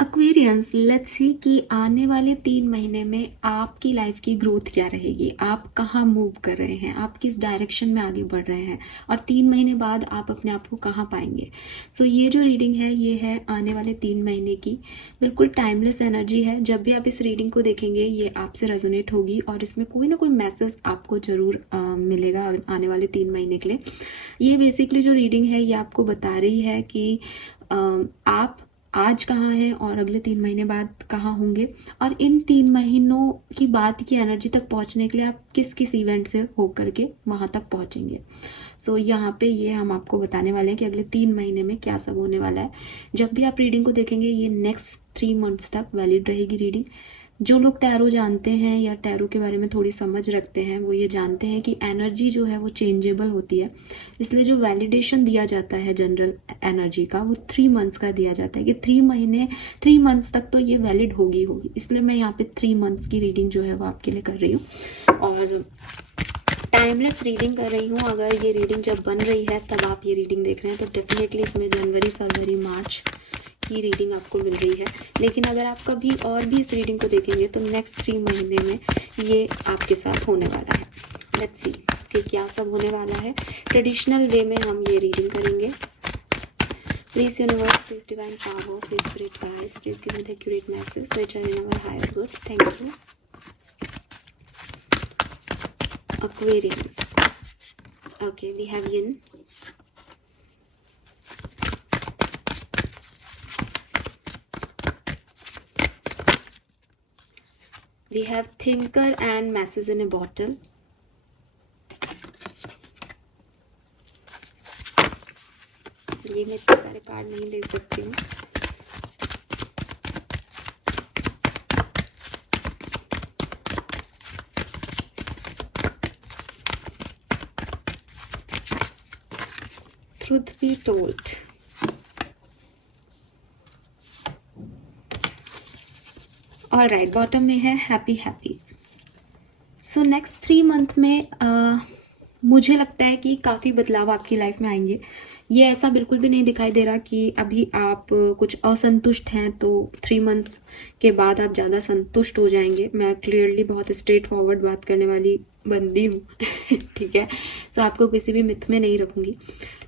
Aquarians, let's see कि आने वाले 3 महीने में आपकी लाइफ की ग्रोथ क्या रहेगी, आप कहाँ मूव कर रहे हैं, आप किस डायरेक्शन में आगे बढ़ रहे हैं, और 3 महीने बाद आप अपने आप को कहाँ पाएंगे। सो ये जो रीडिंग है ये है आने वाले 3 महीने की, बिल्कुल टाइमलेस एनर्जी है। जब भी आप इस रीडिंग को देखेंगे ये आपसे रेजोनेट होगी और इसमें कोई ना कोई मैसेज आपको ज़रूर मिलेगा आने वाले 3 महीने के लिए। ये बेसिकली जो रीडिंग है ये आपको बता रही है कि आप आज कहाँ हैं और अगले 3 महीने बाद कहाँ होंगे, और इन 3 महीनों की बाद की एनर्जी तक पहुँचने के लिए आप किस किस इवेंट से होकर के वहाँ तक पहुँचेंगे। सो यहाँ पे ये हम आपको बताने वाले हैं कि अगले 3 महीने में क्या सब होने वाला है। जब भी आप रीडिंग को देखेंगे ये नेक्स्ट 3 मंथ्स तक वैलिड रहेगी रीडिंग। जो लोग टैरो जानते हैं या टैरो के बारे में थोड़ी समझ रखते हैं वो ये जानते हैं कि एनर्जी जो है वो चेंजेबल होती है, इसलिए जो वैलिडेशन दिया जाता है जनरल एनर्जी का वो 3 मंथ्स का दिया जाता है कि 3 मंथ्स तक तो ये वैलिड होगी, इसलिए मैं यहाँ पे 3 मंथ्स की रीडिंग जो है वो आपके लिए कर रही हूँ और टाइमलेस रीडिंग कर रही हूँ। अगर ये रीडिंग जब बन रही है तब आप ये रीडिंग देख रहे हैं तो डेफिनेटली इसमें जनवरी, फरवरी, मार्च की रीडिंग आपको मिल रही है। लेकिन अगर आप कभी और भी इस रीडिंग को देखेंगे तो नेक्स्ट 3 महीने में ये आपके साथ होने वाला है। लेट्स सी कि क्या सब होने वाला है। ट्रेडिशनल वे में हम ये रीडिंग करेंगे। Please universe, please divine power, please spirit guides, please give me the accurate message which are in our higher good. Thank you. Aquarians. Okay, we have Yin. We have Thinker and Masses in a Bottle. ये मैं इतने सारे card नहीं ले सकती हूँ। Truth be told. All right, bottom में है happy happy. So next 3 month में मुझे लगता है कि काफ़ी बदलाव आपकी लाइफ में आएंगे। ये ऐसा बिल्कुल भी नहीं दिखाई दे रहा कि अभी आप कुछ असंतुष्ट हैं तो 3 मंथ्स के बाद आप ज़्यादा संतुष्ट हो जाएंगे। मैं क्लियरली बहुत स्ट्रेट फॉरवर्ड बात करने वाली बंदी हूँ ठीक है। सो आपको किसी भी मिथ में नहीं रखूँगी,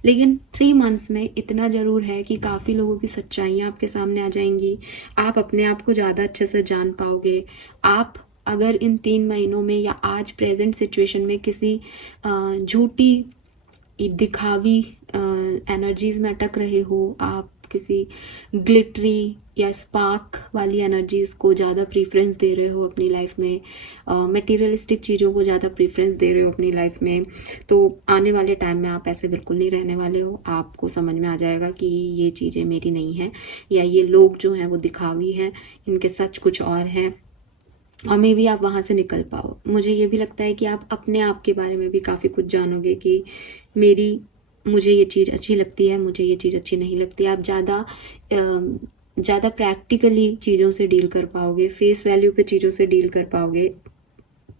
लेकिन 3 मंथ्स में इतना ज़रूर है कि काफ़ी लोगों की सच्चाइयाँ आपके सामने आ जाएंगी। आप अपने आप को ज़्यादा अच्छे से जान पाओगे। आप अगर इन 3 महीनों में या आज प्रेजेंट सिचुएशन में किसी झूठी दिखावी एनर्जीज में अटक रहे हो, आप किसी ग्लिटरी या स्पार्क वाली एनर्जीज को ज़्यादा प्रीफरेंस दे रहे हो अपनी लाइफ में, मटेरियलिस्टिक चीज़ों को ज़्यादा प्रीफरेंस दे रहे हो अपनी लाइफ में, तो आने वाले टाइम में आप ऐसे बिल्कुल नहीं रहने वाले हो। आपको समझ में आ जाएगा कि ये चीज़ें मेरी नहीं हैं, या ये लोग जो हैं वो दिखावी हैं, इनके सच कुछ और हैं, और मे भी आप वहाँ से निकल पाओ। मुझे ये भी लगता है कि आप अपने आप के बारे में भी काफ़ी कुछ जानोगे कि मुझे ये चीज़ अच्छी लगती है, मुझे ये चीज़ अच्छी नहीं लगती। आप ज़्यादा प्रैक्टिकली चीज़ों से डील कर पाओगे, फेस वैल्यू पे चीज़ों से डील कर पाओगे,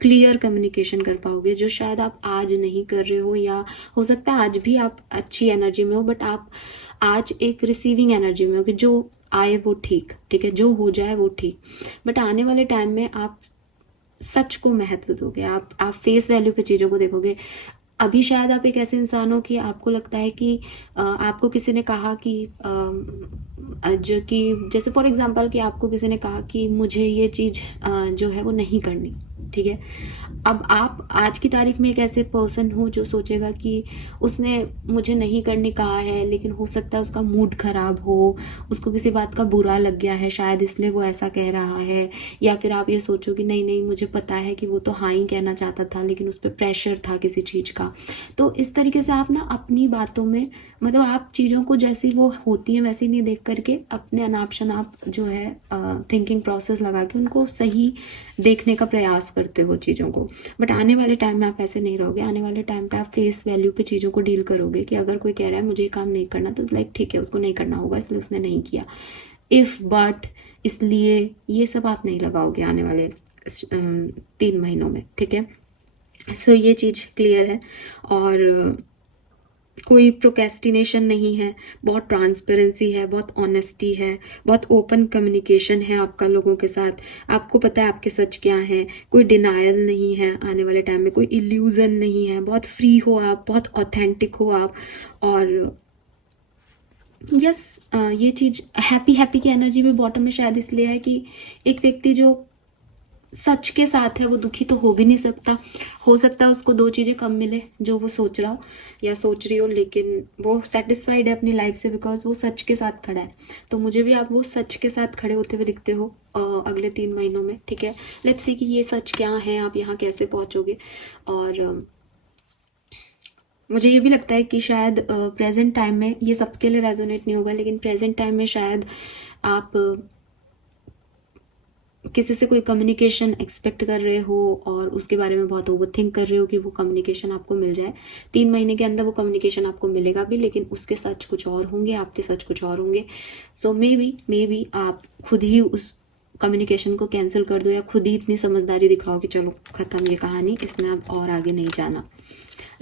क्लियर कम्युनिकेशन कर पाओगे, जो शायद आप आज नहीं कर रहे हो, या हो सकता है आज भी आप अच्छी एनर्जी में हो बट आप आज एक रिसीविंग एनर्जी में हो कि जो आए वो ठीक है, जो हो जाए वो ठीक। बट आने वाले टाइम में आप सच को महत्व दोगे, आप फेस वैल्यू पे चीज़ों को देखोगे। अभी शायद आप एक ऐसे इंसान हो कि आपको लगता है कि आपको किसी ने कहा कि जो कि जैसे फॉर एग्जांपल कि आपको किसी ने कहा कि मुझे ये चीज़ जो है वो नहीं करनी, ठीक है। अब आप आज की तारीख में एक ऐसे पर्सन हो जो सोचेगा कि उसने मुझे नहीं करने कहा है, लेकिन हो सकता है उसका मूड खराब हो, उसको किसी बात का बुरा लग गया है शायद इसलिए वो ऐसा कह रहा है, या फिर आप ये सोचो कि नहीं नहीं मुझे पता है कि वो तो हाँ ही कहना चाहता था लेकिन उस पर प्रेशर था किसी चीज़ का। तो इस तरीके से आप ना अपनी बातों में, मतलब आप चीज़ों को जैसी वो होती हैं वैसी नहीं देख करके अपने अनाप शनाप जो है थिंकिंग प्रोसेस लगा के उनको सही देखने का प्रयास करते हो चीज़ों को। बट आने वाले टाइम में आप ऐसे नहीं रहोगे। आने वाले टाइम पे आप फेस वैल्यू पे चीज़ों को डील करोगे कि अगर कोई कह रहा है मुझे ये काम नहीं करना तो लाइक ठीक है, उसको नहीं करना होगा इसलिए उसने नहीं किया, इफ़ बट इसलिए ये सब आप नहीं लगाओगे आने वाले 3 महीनों में, ठीक है। सो ये चीज़ क्लियर है। और कोई प्रोक्रेस्टिनेशन नहीं है, बहुत ट्रांसपेरेंसी है, बहुत ऑनेस्टी है, बहुत ओपन कम्युनिकेशन है आपका लोगों के साथ। आपको पता है आपके सच क्या हैं, कोई डिनायल नहीं है आने वाले टाइम में, कोई इल्यूजन नहीं है, बहुत फ्री हो आप, बहुत ऑथेंटिक हो आप। और यस, ये चीज़ हैप्पी हैप्पी की एनर्जी भी बॉटम में शायद इसलिए है कि एक व्यक्ति जो सच के साथ है वो दुखी तो हो भी नहीं सकता। हो सकता है उसको दो चीज़ें कम मिले जो वो सोच रहा हो या सोच रही हो, लेकिन वो सेटिस्फाइड है अपनी लाइफ से बिकॉज वो सच के साथ खड़ा है। तो मुझे भी आप वो सच के साथ खड़े होते हुए दिखते हो अगले 3 महीनों में, ठीक है। लेट्स सी कि ये सच क्या है, आप यहाँ कैसे पहुँचोगे। और मुझे ये भी लगता है कि शायद प्रेजेंट टाइम में ये सबके लिए रेजोनेट नहीं होगा, लेकिन प्रेजेंट टाइम में शायद आप किसी से कोई कम्युनिकेशन एक्सपेक्ट कर रहे हो और उसके बारे में बहुत ओवर थिंक कर रहे हो कि वो कम्युनिकेशन आपको मिल जाए। 3 महीने के अंदर वो कम्युनिकेशन आपको मिलेगा भी, लेकिन उसके सच कुछ और होंगे, आपके सच कुछ और होंगे। सो मे बी आप खुद ही उस कम्युनिकेशन को कैंसिल कर दो या खुद ही इतनी समझदारी दिखाओ कि चलो ख़त्म ये कहानी, इसमें अब और आगे नहीं जाना।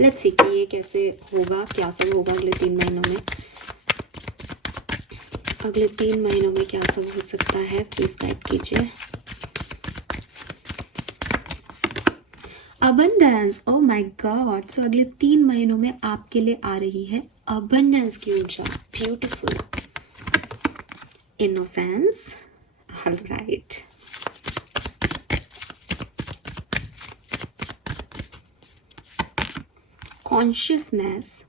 लेट्स सी कि ये कैसे होगा, क्या सब होगा अगले 3 महीनों में। अगले 3 महीनों में क्या सब हो सकता है, प्लीज टाइप कीजिए। Abundance, oh my god. So अगले 3 महीनों में आपके लिए आ रही है अबंडेंस की ऊर्जा। Beautiful. Innocence, alright. Consciousness,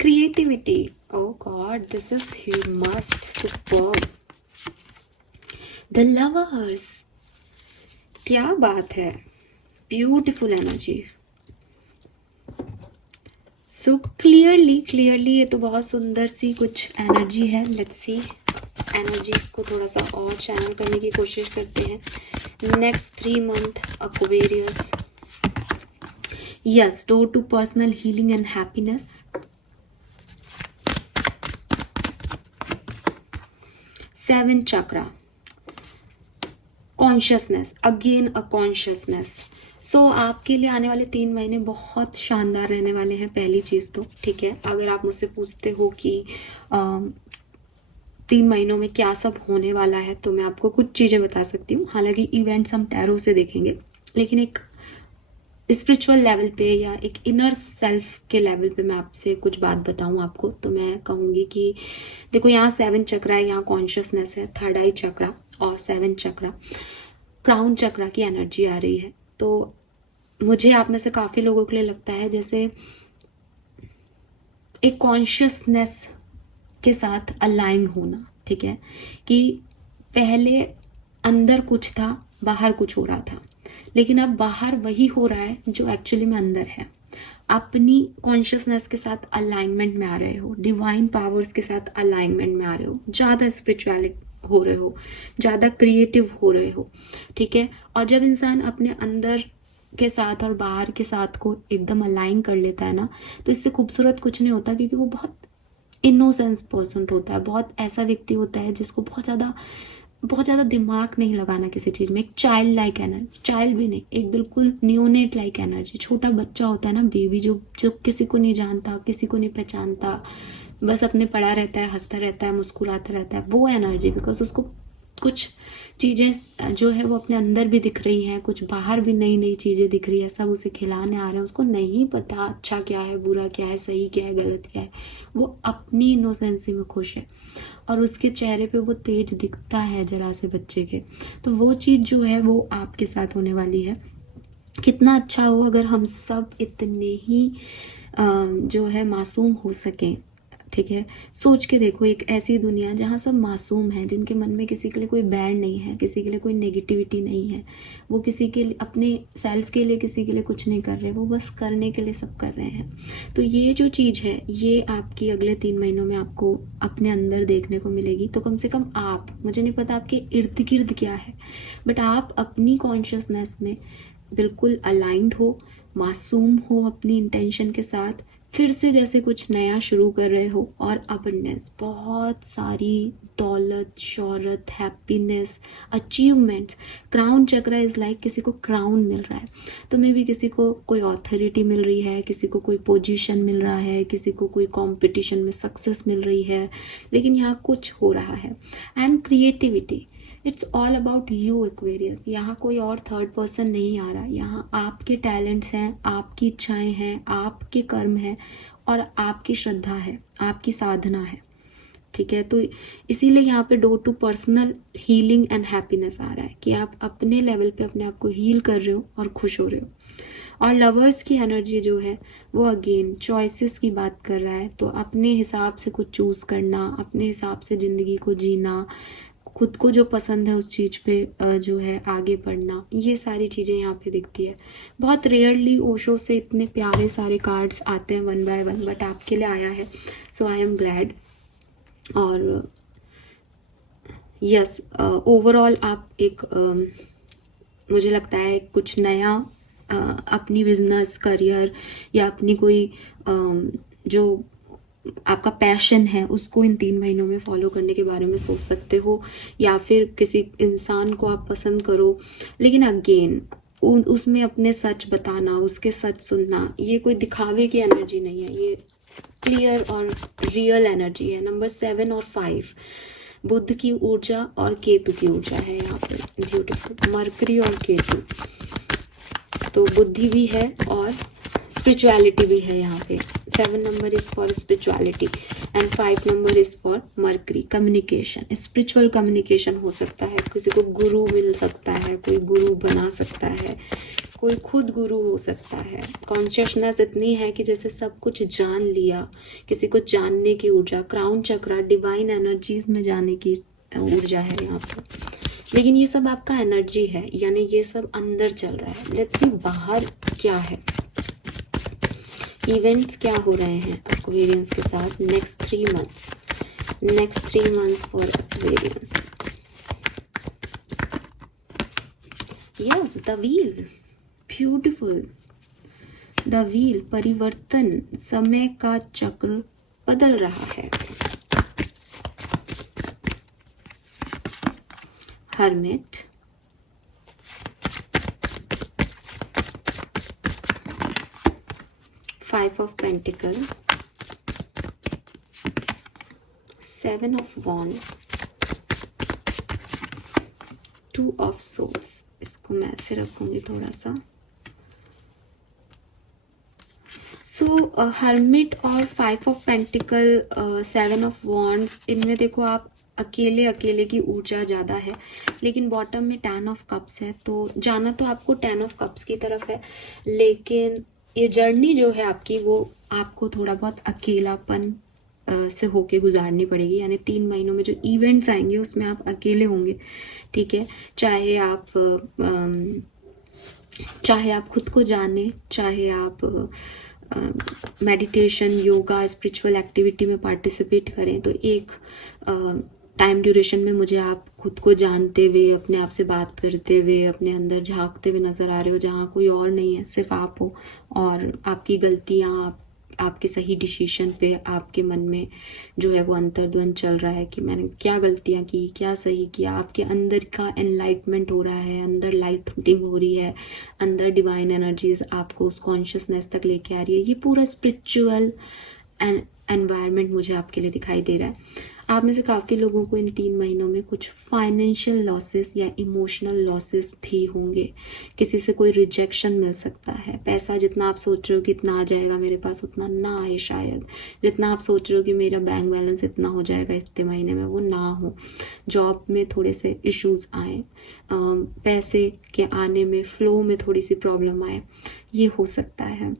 creativity, oh god, this is must, superb. The lovers, क्या बात है, ब्यूटिफुल एनर्जी। सो क्लियरली ये तो बहुत सुंदर सी कुछ एनर्जी है। लेट्स सी, एनर्जीज को थोड़ा सा और चैनल करने की कोशिश करते हैं। Next 3 month Aquarius, yes, door to personal healing and happiness. 7 chakra, consciousness, again a consciousness. So आपके लिए आने वाले 3 महीने बहुत शानदार रहने वाले हैं, पहली चीज़ तो, ठीक है। अगर आप मुझसे पूछते हो कि 3 महीनों में क्या सब होने वाला है, तो मैं आपको कुछ चीज़ें बता सकती हूँ। हालांकि इवेंट्स हम टैरो से देखेंगे, लेकिन एक स्पिरिचुअल लेवल पे या एक इनर सेल्फ के लेवल पे मैं आपसे कुछ बात बताऊं आपको, तो मैं कहूँगी कि देखो, यहाँ 7 चक्रा है, यहाँ कॉन्शियसनेस है, थर्ड आई चक्रा और 7 चक्रा, क्राउन चक्रा की एनर्जी आ रही है। तो मुझे आप में से काफ़ी लोगों के लिए लगता है जैसे एक कॉन्शियसनेस के साथ अलाइन होना, ठीक है, कि पहले अंदर कुछ था, बाहर कुछ हो रहा था, लेकिन अब बाहर वही हो रहा है जो एक्चुअली में अंदर है। अपनी कॉन्शियसनेस के साथ अलाइनमेंट में आ रहे हो, डिवाइन पावर्स के साथ अलाइनमेंट में आ रहे हो, ज़्यादा स्पिरिचुअलिटी हो रहे हो, ज़्यादा क्रिएटिव हो रहे हो, ठीक है। और जब इंसान अपने अंदर के साथ और बाहर के साथ को एकदम अलाइन कर लेता है ना, तो इससे खूबसूरत कुछ नहीं होता, क्योंकि वो बहुत इनोसेंस पर्सन होता है, बहुत ऐसा व्यक्ति होता है जिसको बहुत ज़्यादा दिमाग नहीं लगाना किसी चीज़ में। एक चाइल्ड लाइक एनर्जी, चाइल्ड भी नहीं, एक बिल्कुल न्यूनेट लाइक एनर्जी, छोटा बच्चा होता है ना, बेबी, जो किसी को नहीं जानता, किसी को नहीं पहचानता, बस अपने पड़ा रहता है, हंसता रहता है, मुस्कुराता रहता है, वो एनर्जी। बिकॉज उसको कुछ चीज़ें जो है वो अपने अंदर भी दिख रही हैं, कुछ बाहर भी नई नई चीज़ें दिख रही है, सब उसे खिलाने आ रहे हैं, उसको नहीं पता अच्छा क्या है, बुरा क्या है, सही क्या है, गलत क्या है। वो अपनी इनोसेंसी में खुश है और उसके चेहरे पे वो तेज दिखता है जरा से बच्चे के। तो वो चीज़ जो है वो आपके साथ होने वाली है। कितना अच्छा हो अगर हम सब इतने ही जो है मासूम हो सकें, ठीक है। सोच के देखो, एक ऐसी दुनिया जहाँ सब मासूम हैं, जिनके मन में किसी के लिए कोई बैड नहीं है, किसी के लिए कोई नेगेटिविटी नहीं है, वो किसी के लिए, अपने सेल्फ के लिए किसी के लिए कुछ नहीं कर रहे, वो बस करने के लिए सब कर रहे हैं। तो ये जो चीज़ है, ये आपकी अगले 3 महीनों में आपको अपने अंदर देखने को मिलेगी। तो कम से कम आप, मुझे नहीं पता आपके इर्द गिर्द क्या है, बट आप अपनी कॉन्शियसनेस में बिल्कुल अलाइंड हो, मासूम हो अपनी इंटेंशन के साथ, फिर से जैसे कुछ नया शुरू कर रहे हो। और अबंडेंस, बहुत सारी दौलत, शोहरत, हैप्पीनेस, अचीवमेंट्स। क्राउन चक्र इज़ लाइक किसी को क्राउन मिल रहा है, तो मे भी किसी को कोई ऑथोरिटी मिल रही है, किसी को कोई पोजीशन मिल रहा है, किसी को कोई कंपटीशन में सक्सेस मिल रही है, लेकिन यहाँ कुछ हो रहा है। And creativity, it's all about you Aquarius. यहाँ कोई और थर्ड पर्सन नहीं आ रहा, यहाँ आपके टैलेंट्स हैं, आपकी इच्छाएं हैं, आपके कर्म है और आपकी श्रद्धा है, आपकी साधना है, ठीक है। तो इसीलिए यहाँ पे door to personal healing and happiness आ रहा है कि आप अपने लेवल पे अपने आप को हील कर रहे हो और खुश हो रहे हो। और लवर्स की एनर्जी जो है वो अगेन चॉइसेस की बात कर रहा है, तो अपने हिसाब से कुछ चूज़ करना, अपने हिसाब से ज़िंदगी को जीना, खुद को जो पसंद है उस चीज़ पे जो है आगे बढ़ना, ये सारी चीज़ें यहाँ पे दिखती है। बहुत रेयरली ओशो से इतने प्यारे सारे कार्ड्स आते हैं वन बाय वन, बट आपके लिए आया है, सो आई एम ग्लैड। और यस, ओवरऑल आप एक मुझे लगता है कुछ नया अपनी बिजनेस, करियर या अपनी कोई जो आपका पैशन है उसको इन 3 महीनों में फॉलो करने के बारे में सोच सकते हो, या फिर किसी इंसान को आप पसंद करो, लेकिन अगेन उसमें अपने सच बताना, उसके सच सुनना, ये कोई दिखावे की एनर्जी नहीं है, ये क्लियर और रियल एनर्जी है। नंबर 7 और 5 बुध की ऊर्जा और केतु की ऊर्जा है यहाँ पे, ब्यूटीफुल। मरकरी और केतु, तो बुद्धि भी है और स्पिरिचुअलिटी भी है यहाँ पे। 7 number is for spirituality and 5 number is for mercury, communication, spiritual communication हो सकता है, किसी को गुरु मिल सकता है, कोई गुरु बना सकता है, कोई खुद गुरु हो सकता है। कॉन्शियसनेस इतनी है कि जैसे सब कुछ जान लिया, किसी को जानने की ऊर्जा, क्राउन चक्रा, डिवाइन एनर्जीज में जाने की ऊर्जा है यहाँ पे। लेकिन ये सब आपका एनर्जी है, यानी ये सब अंदर चल रहा है। लेट्स सी बाहर क्या है, इवेंट्स क्या हो रहे हैं एक्वेरियंस के साथ next 3 months for Aquarians. Yes, the wheel, beautiful. The wheel, परिवर्तन, समय का चक्र बदल रहा है। Hermit, Five of Pentacles, 7 of Wands, 2 of Swords। इसको मैं ऐसे रखूंगी थोड़ा सा। सो हर्मिट और 5 ऑफ पेंटिकल, 7 ऑफ वॉन्ड्स, इनमें देखो आप अकेले की ऊर्जा ज़्यादा है, लेकिन बॉटम में 10 ऑफ कप्स है, तो जाना तो आपको 10 ऑफ कप्स की तरफ है, लेकिन ये जर्नी जो है आपकी वो आपको थोड़ा बहुत अकेलापन से होके गुजारनी पड़ेगी। यानी 3 महीनों में जो इवेंट्स आएंगे उसमें आप अकेले होंगे, ठीक है। चाहे आप खुद को जाने, चाहे आप मेडिटेशन, योगा, स्पिरिचुअल एक्टिविटी में पार्टिसिपेट करें, तो एक टाइम ड्यूरेशन में मुझे आप खुद को जानते हुए, अपने आप से बात करते हुए, अपने अंदर झांकते हुए नज़र आ रहे हो, जहाँ कोई और नहीं है, सिर्फ आप हो। और आपकी गलतियाँ, आपके सही डिसीजन पे आपके मन में जो है वो अंतर्द्वंद चल रहा है कि मैंने क्या गलतियाँ की, क्या सही किया। आपके अंदर का एनलाइटमेंट हो रहा है, अंदर लाइटिंग हो रही है, अंदर डिवाइन एनर्जीज आपको उस कॉन्शियसनेस तक लेके आ रही है। ये पूरा स्पिरिचुअल एनवायरनमेंट मुझे आपके लिए दिखाई दे रहा है। आप में से काफ़ी लोगों को इन 3 महीनों में कुछ फाइनेंशियल लॉसेस या इमोशनल लॉसेस भी होंगे। किसी से कोई रिजेक्शन मिल सकता है। पैसा जितना आप सोच रहे हो कि इतना आ जाएगा मेरे पास, उतना ना आए शायद। जितना आप सोच रहे हो कि मेरा बैंक बैलेंस इतना हो जाएगा इतने महीने में, वो ना हो। जॉब में थोड़े से इश्यूज आए, पैसे के आने में, फ्लो में थोड़ी सी प्रॉब्लम आए, ये हो सकता है,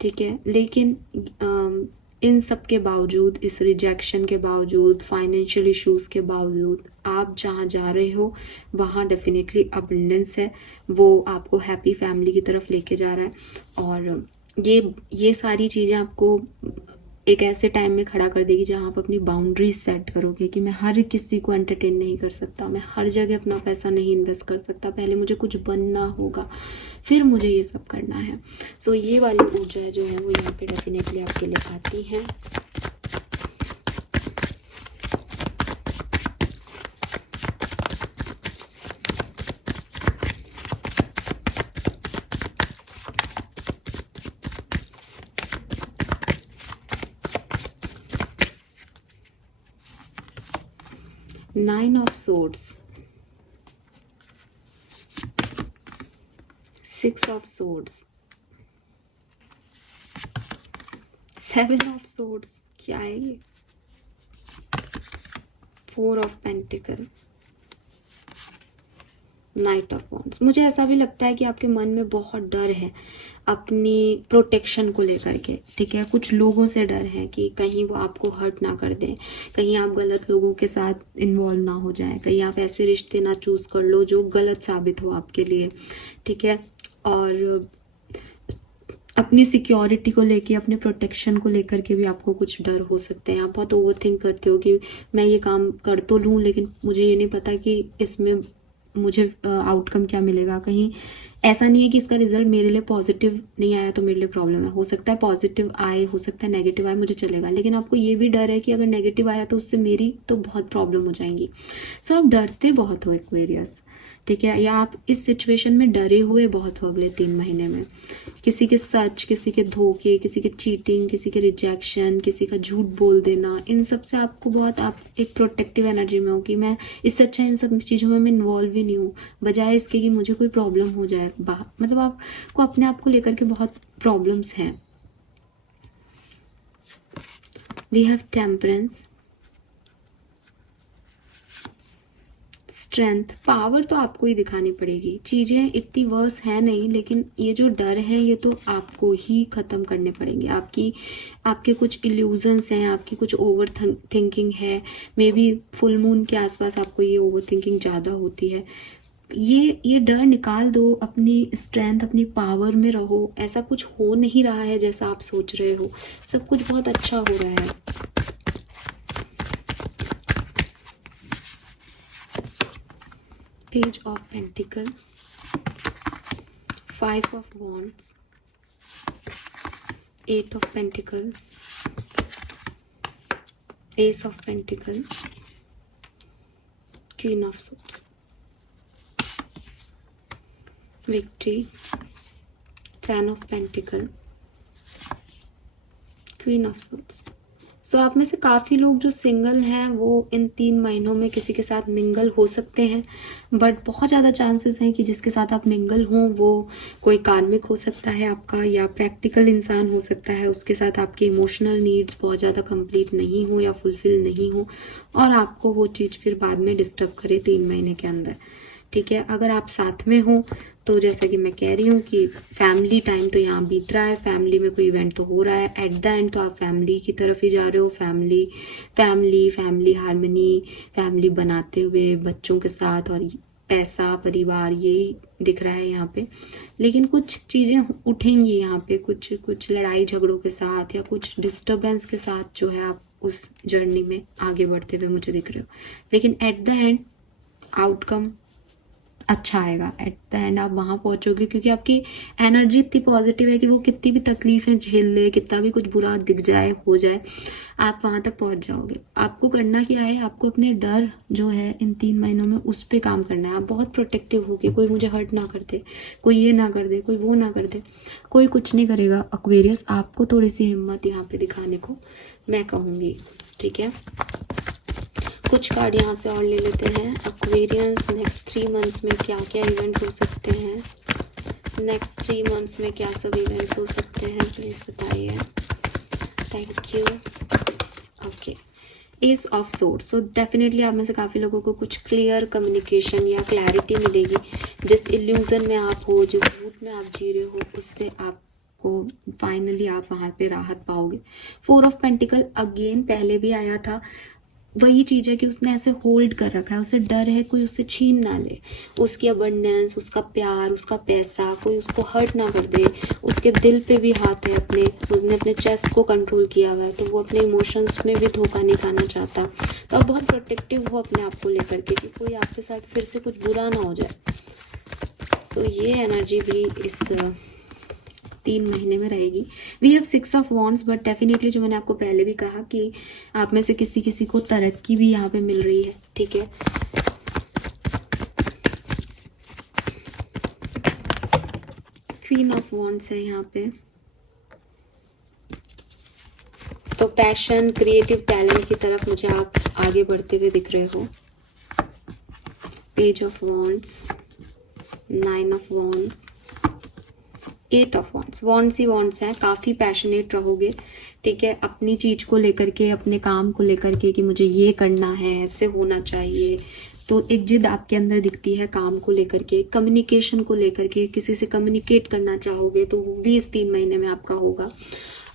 ठीक है। लेकिन इन सब के बावजूद, इस रिजेक्शन के बावजूद, फाइनेंशियल इश्यूज के बावजूद, आप जहाँ जा रहे हो वहाँ डेफिनेटली अबंडेंस है, वो आपको हैप्पी फैमिली की तरफ लेके जा रहा है। और ये सारी चीज़ें आपको एक ऐसे टाइम में खड़ा कर देगी जहाँ आप अपनी बाउंड्रीज सेट करोगे कि मैं हर किसी को एंटरटेन नहीं कर सकता, मैं हर जगह अपना पैसा नहीं इन्वेस्ट कर सकता, पहले मुझे कुछ बनना होगा, फिर मुझे ये सब करना है। सो ये वाली ऊर्जा जो है वो यहाँ पे डेफिनेटली आपके लिए आती है। Nine of Swords, Six of Swords, Seven of Swords, क्या है ये? Four of Pentacle, night of wands. मुझे ऐसा भी लगता है कि आपके मन में बहुत डर है अपनी प्रोटेक्शन को लेकर के, ठीक है। कुछ लोगों से डर है कि कहीं वो आपको हर्ट ना कर दें, कहीं आप गलत लोगों के साथ इन्वॉल्व ना हो जाए, कहीं आप ऐसे रिश्ते ना चूज कर लो जो गलत साबित हो आपके लिए, ठीक है। और अपनी सिक्योरिटी को लेके, अपने प्रोटेक्शन को लेकर के भी आपको कुछ डर हो सकते हैं। आप बहुत ओवरथिंक करते हो कि मैं ये काम कर तो लूँ लेकिन मुझे ये नहीं पता कि इसमें मुझे आउटकम क्या मिलेगा। कहीं ऐसा नहीं है कि इसका रिजल्ट मेरे लिए पॉजिटिव नहीं आया तो मेरे लिए प्रॉब्लम है, हो सकता है पॉजिटिव आए, हो सकता है नेगेटिव आए, मुझे चलेगा। लेकिन आपको ये भी डर है कि अगर नेगेटिव आया तो उससे मेरी तो बहुत प्रॉब्लम हो जाएंगी। सो आप डरते बहुत हो एक्वेरियस, ठीक है, या आप इस सिचुएशन में डरे हुए बहुत हो अगले 3 महीने में। किसी के सच, किसी के धोखे, किसी के चीटिंग, किसी के रिजेक्शन, किसी का झूठ बोल देना, इन सब से आपको बहुत, आप एक प्रोटेक्टिव एनर्जी में हो कि मैं इससे अच्छा इन सब चीज़ों में मैं इन्वॉल्व ही नहीं हूँ, बजाय इसके कि मुझे कोई प्रॉब्लम हो जाए बाहर। मतलब आपको अपने आप को लेकर के बहुत प्रॉब्लम्स हैं। We have temperance, strength, power तो आपको ही दिखानी पड़ेगी। चीज़ें इतनी वर्स है नहीं, लेकिन ये जो डर है ये तो आपको ही ख़त्म करने पड़ेंगे। आपके कुछ इल्यूजन्स हैं, आपकी कुछ ओवर थिंकिंग है, मे बी फुल मून के आसपास आपको ये ओवर थिंकिंग ज़्यादा होती है। ये डर निकाल दो, अपनी स्ट्रेंथ, अपनी पावर में रहो। ऐसा कुछ हो नहीं रहा है जैसा आप सोच रहे हो, सब कुछ बहुत अच्छा हो रहा है। Page of Pentacle, Five of Wands, Eight of Pentacle, Ace of Pentacle, Queen of Swords, Victory, Ten of Pentacle, Queen of Swords। सो आप में से काफ़ी लोग जो सिंगल हैं वो इन 3 महीनों में किसी के साथ मिंगल हो सकते हैं, बट बहुत ज़्यादा चांसेस हैं कि जिसके साथ आप मिंगल हों वो कोई कार्मिक हो सकता है आपका, या प्रैक्टिकल इंसान हो सकता है। उसके साथ आपके इमोशनल नीड्स बहुत ज़्यादा कंप्लीट नहीं हो या फुलफिल नहीं हो, और आपको वो चीज़ फिर बाद में डिस्टर्ब करे 3 महीने के अंदर, ठीक है। अगर आप साथ में हो तो जैसा कि मैं कह रही हूँ कि फैमिली टाइम तो यहाँ बीत रहा है, फैमिली में कोई इवेंट तो हो रहा है, एट द एंड तो आप फैमिली की तरफ ही जा रहे हो। फैमिली हार्मनी, फैमिली बनाते हुए बच्चों के साथ, और पैसा, परिवार, यही दिख रहा है यहाँ पे। लेकिन कुछ चीज़ें उठेंगी यहाँ पे, कुछ लड़ाई झगड़ों के साथ या कुछ डिस्टर्बेंस के साथ जो है आप उस जर्नी में आगे बढ़ते हुए मुझे दिख रहे हो। लेकिन एट द एंड आउटकम अच्छा आएगा। एट द एंड आप वहाँ पहुँचोगे, क्योंकि आपकी एनर्जी इतनी पॉजिटिव है कि वो कितनी भी तकलीफें झेल ले, कितना भी कुछ बुरा दिख जाए, हो जाए, आप वहाँ तक पहुँच जाओगे। आपको करना क्या है, आपको अपने डर जो है इन 3 महीनों में उस पर काम करना है। आप बहुत प्रोटेक्टिव होगे, कोई मुझे हर्ट ना कर दे, कोई ये ना कर दे, कोई वो ना कर दे, कोई कुछ नहीं करेगा। एक्वेरियस, आपको थोड़ी सी हिम्मत यहाँ पे दिखाने को मैं कहूँगी, ठीक है। कुछ कार्ड यहाँ से और ले लेते हैं। एक्वेरियंस, नेक्स्ट 3 मंथ्स में क्या क्या इवेंट हो सकते हैं, नेक्स्ट 3 मंथ्स में क्या सब इवेंट्स हो सकते हैं, प्लीज़ बताइए। Thank you. Okay, S of sword. So definitely आप में से काफ़ी लोगों को कुछ क्लियर कम्युनिकेशन या क्लैरिटी मिलेगी। जिस इल्यूजन में आप हो, जिस रूट में आप जी रहे हो, उससे आपको फाइनली आप वहाँ पे राहत पाओगे। 4 ऑफ पेंटिकल अगेन पहले भी आया था, वही चीज़ है कि उसने ऐसे होल्ड कर रखा है, उसे डर है कोई उससे छीन ना ले, उसकी अबंडेंस, उसका प्यार, उसका पैसा, कोई उसको हर्ट ना कर दे। उसके दिल पे भी हाथ है अपने, उसने अपने चेस्ट को कंट्रोल किया हुआ है, तो वो अपने इमोशंस में भी धोखा नहीं खाना चाहता। तो आप बहुत प्रोटेक्टिव हो अपने आप को लेकर के कि कोई आपके साथ फिर से कुछ बुरा ना हो जाए। तो ये एनर्जी भी इस 3 महीने में रहेगी। We have 6 of wands, but definitely जो मैंने आपको पहले भी कहा कि आप में से किसी किसी को तरक्की भी यहाँ पे मिल रही है, ठीक है। क्वीन ऑफ वॉन्ड्स है यहाँ पे। तो पैशन, क्रिएटिव टैलेंट की तरफ मुझे आप आगे बढ़ते हुए दिख रहे हो। Page of wands, 9 of wands, 8 of wands. Wands he wands हैं, काफ़ी पैशनेट रहोगे, ठीक है, अपनी चीज़ को लेकर के, अपने काम को लेकर के कि मुझे ये करना है, ऐसे होना चाहिए। तो एक जिद आपके अंदर दिखती है काम को लेकर के, कम्युनिकेशन को लेकर के, किसी से कम्युनिकेट करना चाहोगे तो वो भी इस 3 महीने में आपका होगा।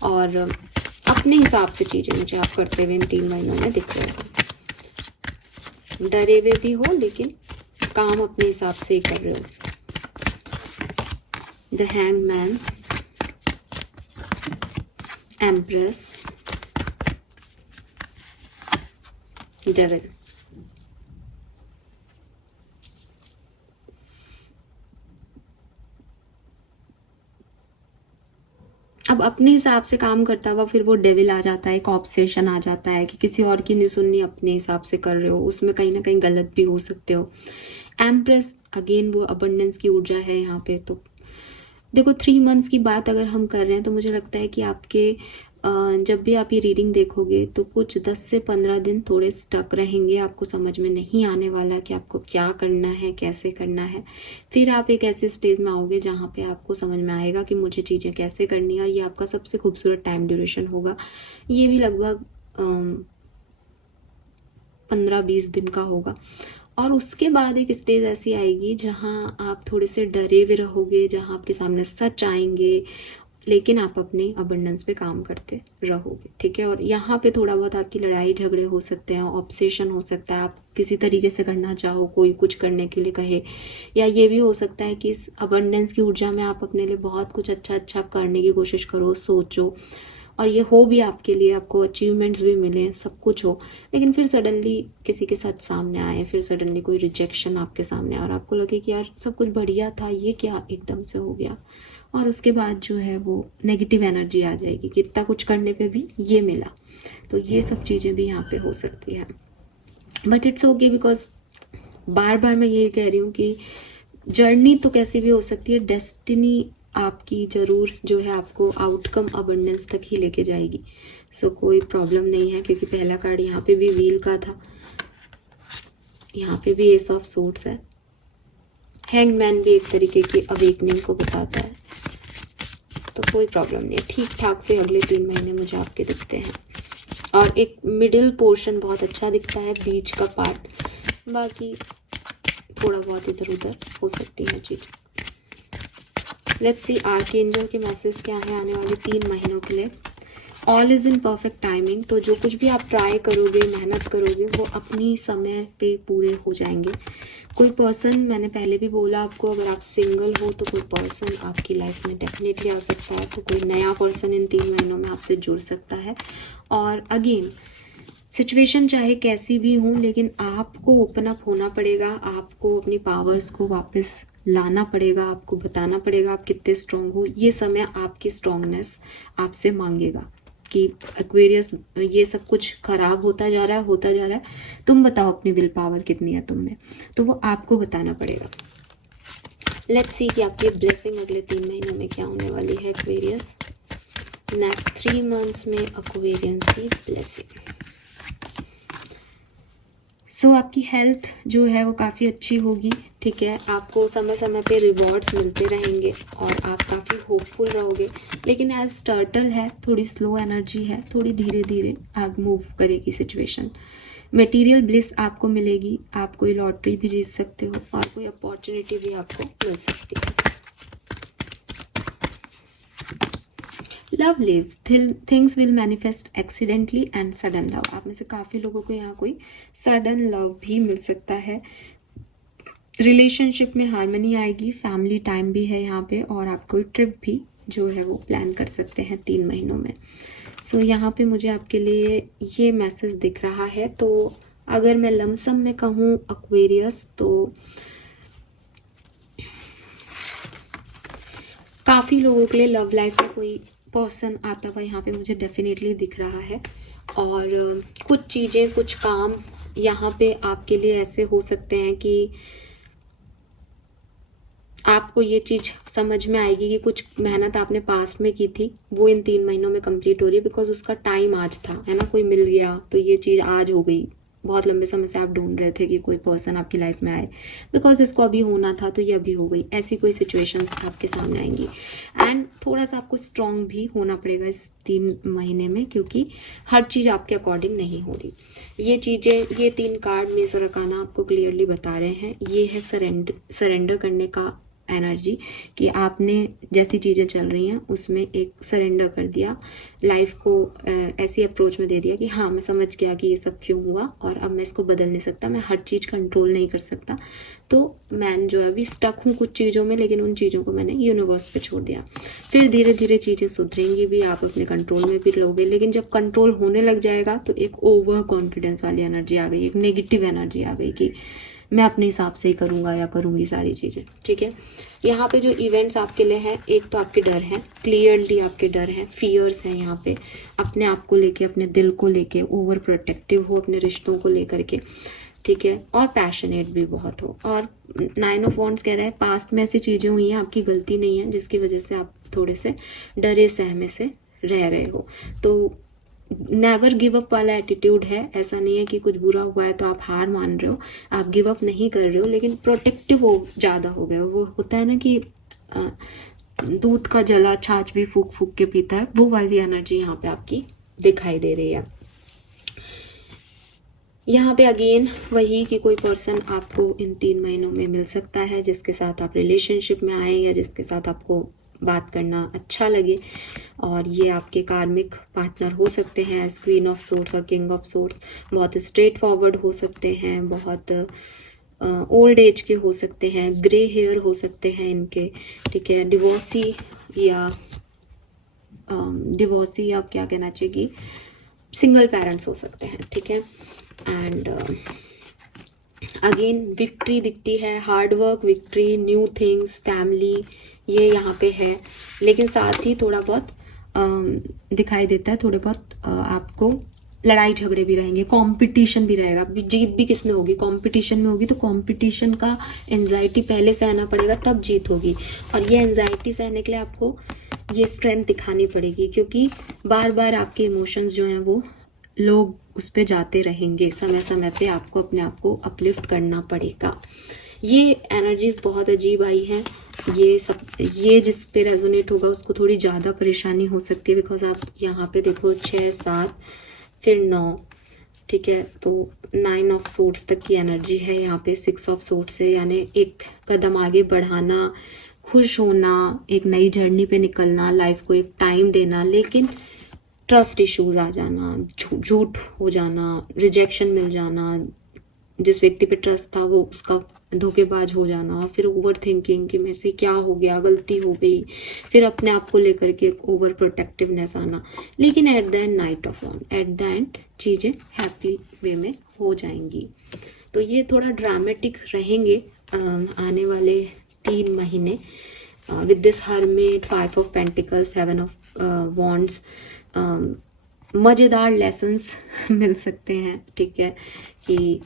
और अपने हिसाब से चीज़ें मुझे आप करते हुए इन 3 महीनों में दिख रहे हो। डरे हुए भी हो लेकिन काम अपने हिसाब से ही कर रहे हो। The hangman, empress, devil. अब अपने हिसाब से काम करता हुआ फिर वो डेविल आ जाता है, एक ऑब्सेशन आ जाता है कि किसी और की नहीं सुननी, अपने हिसाब से कर रहे हो, उसमें कहीं ना कहीं गलत भी हो सकते हो। एम्प्रेस अगेन वो अबंडेंस की ऊर्जा है यहाँ पे। तो देखो 3 मंथ्स की बात अगर हम कर रहे हैं तो मुझे लगता है कि आपके जब भी आप ये रीडिंग देखोगे तो कुछ 10 से 15 दिन थोड़े स्टक रहेंगे, आपको समझ में नहीं आने वाला कि आपको क्या करना है, कैसे करना है। फिर आप एक ऐसे स्टेज में आओगे जहाँ पे आपको समझ में आएगा कि मुझे चीज़ें कैसे करनी है, और ये आपका सबसे खूबसूरत टाइम ड्यूरेशन होगा। ये भी लगभग 15-20 दिन का होगा। और उसके बाद एक स्टेज ऐसी आएगी जहाँ आप थोड़े से डरे हुए रहोगे, जहाँ आपके सामने सच आएंगे, लेकिन आप अपने अबंडेंस पे काम करते रहोगे, ठीक है। और यहाँ पे थोड़ा बहुत आपकी लड़ाई झगड़े हो सकते हैं, ऑब्सेशन हो सकता है, आप किसी तरीके से करना चाहो, कोई कुछ करने के लिए कहे, या ये भी हो सकता है कि इस अबंडेंस की ऊर्जा में आप अपने लिए बहुत कुछ अच्छा अच्छा करने की कोशिश करो, सोचो, और ये हो भी आपके लिए, आपको अचीवमेंट्स भी मिले, सब कुछ हो, लेकिन फिर सडनली किसी के साथ सामने आए, फिर सडनली कोई रिजेक्शन आपके सामने और आपको लगे कि यार सब कुछ बढ़िया था, ये क्या एकदम से हो गया। और उसके बाद जो है वो नेगेटिव एनर्जी आ जाएगी कि इतना कुछ करने पे भी ये मिला। तो ये सब चीज़ें भी यहाँ पे हो सकती हैं, बट इट्स ओके, बिकॉज बार बार मैं ये कह रही हूँ कि जर्नी तो कैसी भी हो सकती है, डेस्टिनी आपकी ज़रूर जो है आपको आउटकम अबंडेंस तक ही लेके जाएगी। सो कोई प्रॉब्लम नहीं है, क्योंकि पहला कार्ड यहाँ पे भी व्हील का था, यहाँ पे भी एस ऑफ सोर्ड्स है। हैंगमैन भी एक तरीके की अवेकनिंग को बताता है, तो कोई प्रॉब्लम नहीं है, ठीक ठाक से अगले 3 महीने मुझे आपके दिखते हैं। और एक मिडिल पोर्शन बहुत अच्छा दिखता है, बीच का पार्ट, बाकी थोड़ा बहुत इधर उधर हो सकती है चीज़। लेट्स सी आर्कएंजल के मैसेज क्या है आने वाले 3 महीनों के लिए। All is in perfect timing. तो जो कुछ भी आप ट्राई करोगे, मेहनत करोगे, वो अपनी समय पे पूरे हो जाएंगे। कोई पर्सन, मैंने पहले भी बोला आपको, अगर आप सिंगल हो तो कोई पर्सन आपकी लाइफ में डेफिनेटली आ सकता है, तो कोई नया पर्सन इन 3 महीनों में आपसे जुड़ सकता है। और अगेन सिचुएशन चाहे कैसी भी हो, लेकिन आपको ओपन अप होना पड़ेगा, आपको अपनी पावर्स को वापस लाना पड़ेगा, आपको बताना पड़ेगा आप कितने स्ट्रांग हो। ये समय आपकी स्ट्रांगनेस आपसे मांगेगा कि एक्वेरियस ये सब कुछ खराब होता जा रहा है, होता जा रहा है, तुम बताओ अपनी विल पावर कितनी है तुम में, तो वो आपको बताना पड़ेगा। लेट्स सी कि आपकी ब्लेसिंग अगले 3 महीनों में क्या होने वाली है एक्वेरियस। नेक्स्ट 3 मंथ्स में एक्वेरियंस की ब्लेसिंग। सो आपकी हेल्थ जो है वो काफ़ी अच्छी होगी, ठीक है, आपको समय समय पे रिवॉर्ड्स मिलते रहेंगे और आप काफ़ी होपफुल रहोगे। लेकिन एज टर्टल है, थोड़ी स्लो एनर्जी है, थोड़ी धीरे धीरे आग मूव करेगी सिचुएशन। मटेरियल ब्लिस आपको मिलेगी, आप कोई लॉटरी भी जीत सकते हो और कोई अपॉर्चुनिटी भी आपको मिल सकती है। Love lives, things will manifest accidentally and sudden love. आप में से काफ़ी लोगों को यहाँ कोई सडन लव भी मिल सकता है। रिलेशनशिप में हार्मनी आएगी, फैमिली टाइम भी है यहाँ पे, और आप कोई ट्रिप भी जो है वो प्लान कर सकते हैं 3 महीनों में। सो यहाँ पे मुझे आपके लिए ये मैसेज दिख रहा है। तो अगर मैं लमसम में कहूँ एक्वेरियस, तो काफ़ी लोगों के लिए लव लाइफ में कोई पर्सन आता हुआ यहाँ पे मुझे डेफिनेटली दिख रहा है। और कुछ चीज़ें, कुछ काम यहाँ पे आपके लिए ऐसे हो सकते हैं कि आपको ये चीज़ समझ में आएगी कि कुछ मेहनत आपने पास्ट में की थी वो इन 3 महीनों में कंप्लीट हो रही है, बिकॉज उसका टाइम आज था, है ना। कोई मिल गया तो ये चीज़ आज हो गई। बहुत लंबे समय से आप ढूंढ रहे थे कि कोई पर्सन आपकी लाइफ में आए, बिकॉज इसको अभी होना था तो ये अभी हो गई। ऐसी कोई सिचुएशंस आपके सामने आएंगी। एंड थोड़ा सा आपको स्ट्रांग भी होना पड़ेगा इस 3 महीने में, क्योंकि हर चीज़ आपके अकॉर्डिंग नहीं हो रही। ये चीज़ें, ये 3 कार्ड मेजर अरकाना आपको क्लियरली बता रहे हैं। ये है सरेंडर करने का एनर्जी, कि आपने जैसी चीज़ें चल रही हैं उसमें एक सरेंडर कर दिया, लाइफ को ऐसी अप्रोच में दे दिया कि हाँ मैं समझ गया कि ये सब क्यों हुआ और अब मैं इसको बदल नहीं सकता, मैं हर चीज़ कंट्रोल नहीं कर सकता। तो मैं जो है अभी स्टक हूँ कुछ चीज़ों में, लेकिन उन चीज़ों को मैंने यूनिवर्स पे छोड़ दिया। फिर धीरे धीरे चीज़ें सुधरेंगी भी, आप अपने कंट्रोल में भी लोगे। लेकिन जब कंट्रोल होने लग जाएगा तो एक ओवर कॉन्फिडेंस वाली एनर्जी आ गई, एक नेगेटिव एनर्जी आ गई कि मैं अपने हिसाब से ही करूँगा या करूँगी सारी चीज़ें। ठीक है, यहाँ पे जो इवेंट्स आपके लिए हैं, एक तो आपके डर है, क्लियरली आपके डर हैं, फियर्स हैं यहाँ पे, अपने आप को लेके, अपने दिल को लेके ओवर प्रोटेक्टिव हो, अपने रिश्तों को लेकर के। ठीक है, और पैशनेट भी बहुत हो। और 9 ऑफ वॉन्ड्स कह रहा है पास्ट में ऐसी चीज़ें हुई हैं, आपकी गलती नहीं है, जिसकी वजह से आप थोड़े से डरे सहमे से रह रहे हो। तो नेवर गिव अप वाला एटीट्यूड है। ऐसा नहीं है कि कुछ बुरा हुआ है तो आप हार मान रहे हो, आप गिव अप नहीं कर रहे हो, लेकिन प्रोटेक्टिव हो ज़्यादा हो गए हो। वो होता है ना कि दूध का जला छाछ भी फूक फूक के पीता है, वो वाली एनर्जी यहाँ पे आपकी दिखाई दे रही है। यहाँ पे अगेन वही कि कोई पर्सन आपको इन 3 महीनों में मिल सकता है, जिसके साथ आप रिलेशनशिप में आए या जिसके साथ आपको बात करना अच्छा लगे। और ये आपके कार्मिक पार्टनर हो सकते हैं एज क्वीन ऑफ सोर्ट्स और किंग ऑफ सोर्ट्स। बहुत स्ट्रेट फॉरवर्ड हो सकते हैं, बहुत ओल्ड एज के हो सकते हैं, ग्रे हेयर हो सकते हैं इनके। ठीक है, डिवोर्सी या क्या कहना चाहिए, सिंगल पेरेंट्स हो सकते हैं। ठीक है, एंड अगेन विक्ट्री दिखती है, hard work, victory, new things, family, ये यहाँ पे है। लेकिन साथ ही थोड़ा बहुत दिखाई देता है, थोड़े बहुत आपको लड़ाई झगड़े भी रहेंगे, कंपटीशन भी रहेगा। जीत भी किस में होगी, कंपटीशन में होगी। तो कंपटीशन का एंजाइटी पहले सहना पड़ेगा, तब जीत होगी। और ये एंजाइटी सहने के लिए आपको ये स्ट्रेंथ दिखानी पड़ेगी, क्योंकि बार बार आपके इमोशंस जो हैं वो लोग उस पर जाते रहेंगे। समय समय पे आपको अपने आप को अपलिफ्ट करना पड़ेगा। ये एनर्जीज बहुत अजीब आई हैं। ये जिस पे रेजोनेट होगा उसको थोड़ी ज़्यादा परेशानी हो सकती है, बिकॉज आप यहाँ पे देखो 6, 7 फिर 9। ठीक है, तो 9 ऑफ सोर्ट्स तक की एनर्जी है यहाँ पे। 6 ऑफ सोर्ट्स है, यानी एक कदम आगे बढ़ाना, खुश होना, एक नई जर्नी पे निकलना, लाइफ को एक टाइम देना। लेकिन ट्रस्ट इश्यूज आ जाना, झूठ हो जाना, रिजेक्शन मिल जाना, जिस व्यक्ति पे ट्रस्ट था वो उसका धोखेबाज हो जाना, और फिर ओवर थिंकिंग कि मेरे से क्या हो गया, गलती हो गई, फिर अपने आप को लेकर के ओवर प्रोटेक्टिवनेस आना। लेकिन at the end night of on, at the end चीज़ें हैप्पी वे में हो जाएंगी। तो ये थोड़ा ड्रामेटिक रहेंगे आने वाले 3 महीने with this hermit, 5 of pentacles, 7 of wands. मज़ेदार लेसन्स मिल सकते हैं। ठीक है, कि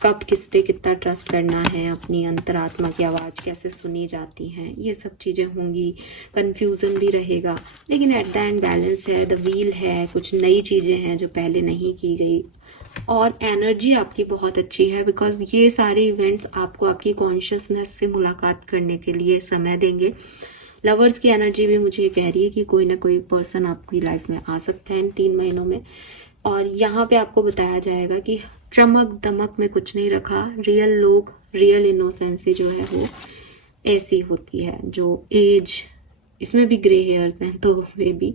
कब किस पे कितना ट्रस्ट करना है, अपनी अंतरात्मा की आवाज़ कैसे सुनी जाती हैं, ये सब चीज़ें होंगी। कन्फ्यूज़न भी रहेगा, लेकिन एट द एंड बैलेंस है, द व्हील है, कुछ नई चीज़ें हैं जो पहले नहीं की गई। और एनर्जी आपकी बहुत अच्छी है, बिकॉज ये सारे इवेंट्स आपको आपकी कॉन्शियसनेस से मुलाकात करने के लिए समय देंगे। लवर्स की एनर्जी भी मुझे कह रही है कि कोई ना कोई पर्सन आपकी लाइफ में आ सकता है इन 3 महीनों में। और यहाँ पे आपको बताया जाएगा कि चमक दमक में कुछ नहीं रखा। रियल लोग, रियल इनोसेंसी जो है वो ऐसी होती है, जो एज इसमें भी ग्रे हेयर्स हैं, तो वे भी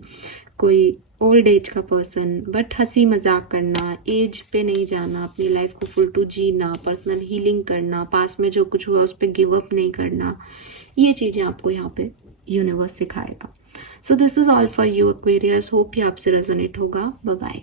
कोई ओल्ड एज का पर्सन, बट हंसी मजाक करना, एज पे नहीं जाना, अपनी लाइफ को फुल टू जीना, पर्सनल हीलिंग करना, पास में जो कुछ हुआ उस पर गिव अप नहीं करना, ये चीज़ें आपको यहाँ पे यूनिवर्स सिखाएगा. So this is all for you Aquarius. Hope ये आपसे रेजोनेट होगा. Bye bye.